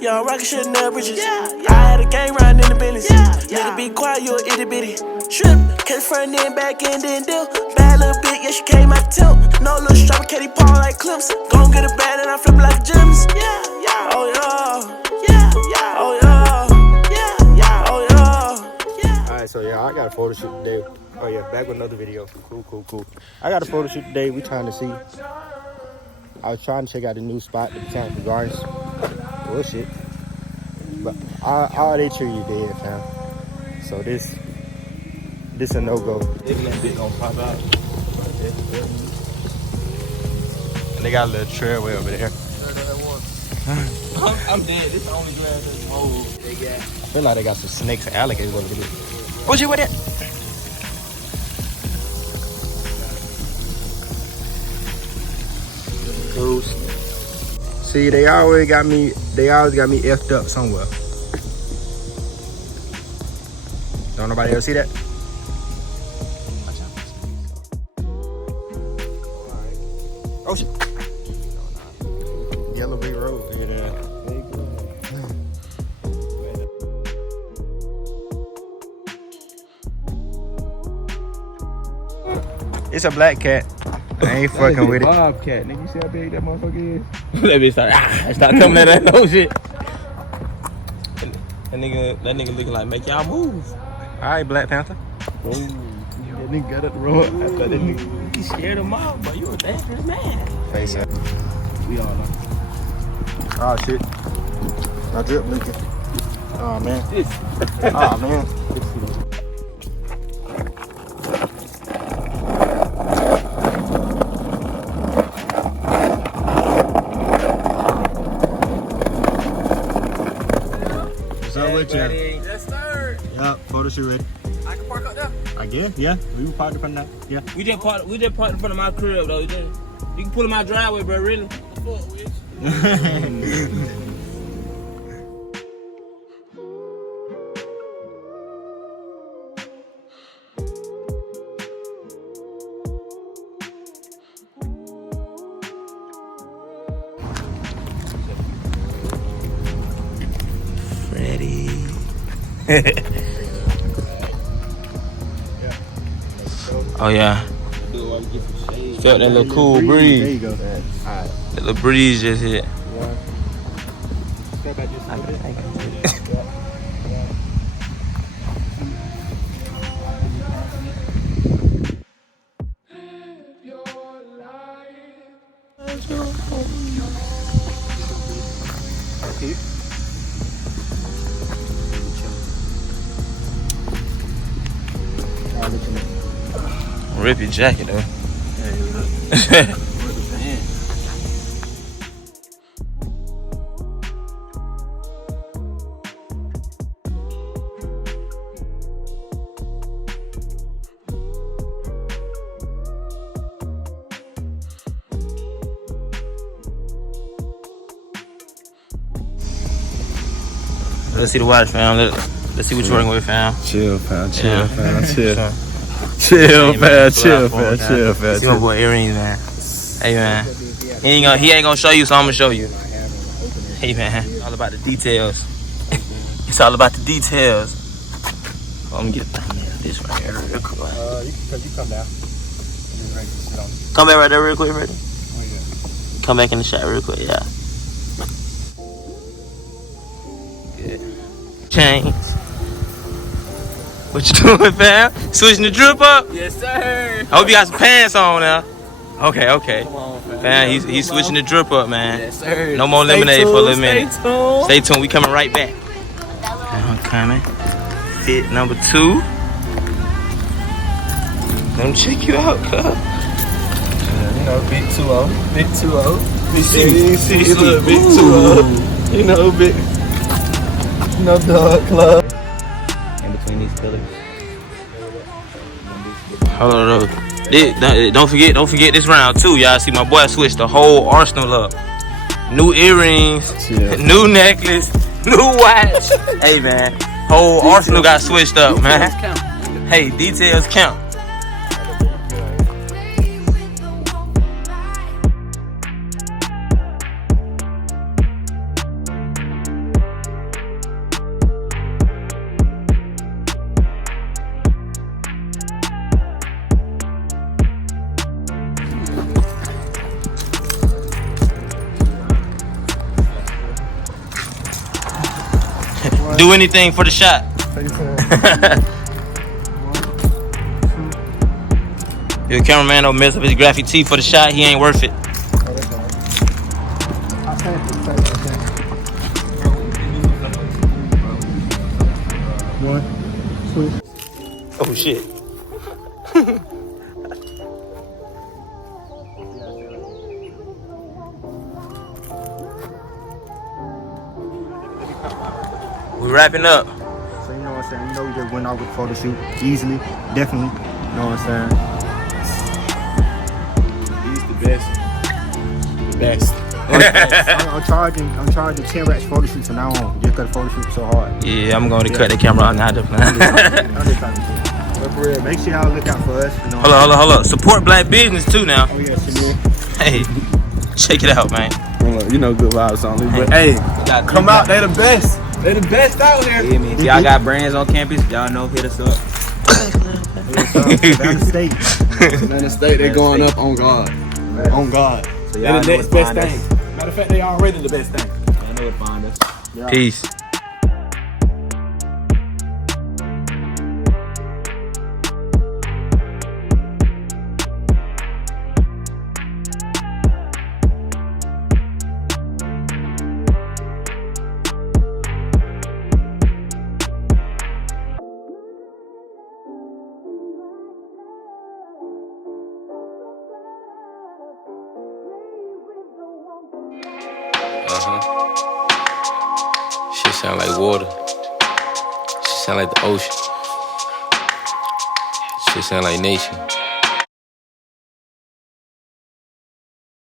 Young rocket shit, never bridges. I had a gang riding in the business. Nigga, be quiet, you a itty bitty. Trip, catch front end, back end, then deal. Bad little bit, yeah, she came out tilt. No little strap, Katy Paul like clips. Gon' get it bad and I flip like gems. Oh yeah. Oh yeah. Oh yeah. Alright, so yeah, I got a photo shoot today. Oh yeah, back with another video. Cool. I got a photo shoot today. We trying to see. I was trying to check out the new spot, the Botanical Gardens. Bullshit. But all they treat you dead, fam. So this a no-go. Even that bit gonna pop out. And they got a little trailway over there. I'm dead. This the only grass in the whole they got. I feel like they got some snakes and alligators over there. What's you with it? See, they always got me effed up somewhere. Don't nobody else see that? Oh shit. Yellow Big Road. Yeah. It's a black cat. I ain't fucking with it. Bobcat, nigga. You see how big that motherfucker is? That bitch start coming at that no shit. That nigga looking like make y'all move. Alright, Black Panther. Oh, that nigga got up the road. I thought that nigga he scared him off, but you a dangerous man. Face up. We all know. Oh shit. My drip leaking. Oh man. This. Oh man. Yes, sir. Yeah, photo shoot ready. I can park up there. I guess, yeah. We were parked in front of that. Yeah. We just parked in front of my crib though. You can pull in my driveway, bro. Really. Ready. Oh yeah. Felt that little cool breeze. There you go. Alright. That little breeze just hit. Step back just a little bit. Rip your jacket though. Let's see the watch, fam. Let's see what you're working with, fam. Chill, fam. Chill, Yeah. fam. Chill. Chill, fam. See my boy earrings, man. Hey, man. He ain't gonna show you, so I'm gonna show you. Hey, man. All about the details. It's all about the details. Let me get a thumbnail of this right here real quick. You come down. Come back right there real quick, ready? Come back in the shot real quick, yeah. Good. Change. What you doing, fam? Switching the drip up? Yes, sir. I hope you got some pants on now. Okay. Come on, Fam, he's switching the drip up, man. Yes, sir. No more lemonade for a little minute. Stay tuned. Stay tuned. We coming right back. I'm coming. Fit number 2. Let me check you out, cuz. You know, big 2-0. Big 2-0. Big See, look, big 2-0. You know, big. No dog club. In between these pillars. Hold on. Don't forget this round too, y'all. See my boy switched the whole arsenal up. New earrings, new necklace, new watch. Hey man, whole arsenal got switched up, man. Hey, details count. Do anything for the shot. Your cameraman don't mess up his graphic tee for the shot. He ain't worth it. One, two. Oh shit. We wrapping up. So you know what I'm saying? You know we just went out with photo shoot easily, definitely. You know what I'm saying? He's the best. The best. I'm charging 10 racks photo shoot from now on. Just cause the photo shoot so hard. Yeah, I'm going to cut the camera out now. I'm just talking shit. But for real, make sure y'all look out for us. You know Hold up. Support black business too now. Oh yeah, Shamir. Hey, check it out, man. You know, good vibes only. But hey, come out. They the best. They the best out here. Yeah, man. If y'all got brands on campus, y'all know, hit us up. Down the state. In the state, they going up on God. On God. So They y'all the know next where best to find thing. us. Matter of fact, they already the best thing. Y'all know where to find us. Peace. Shit sound like water. Shit sound like the ocean. Shit sound like nation.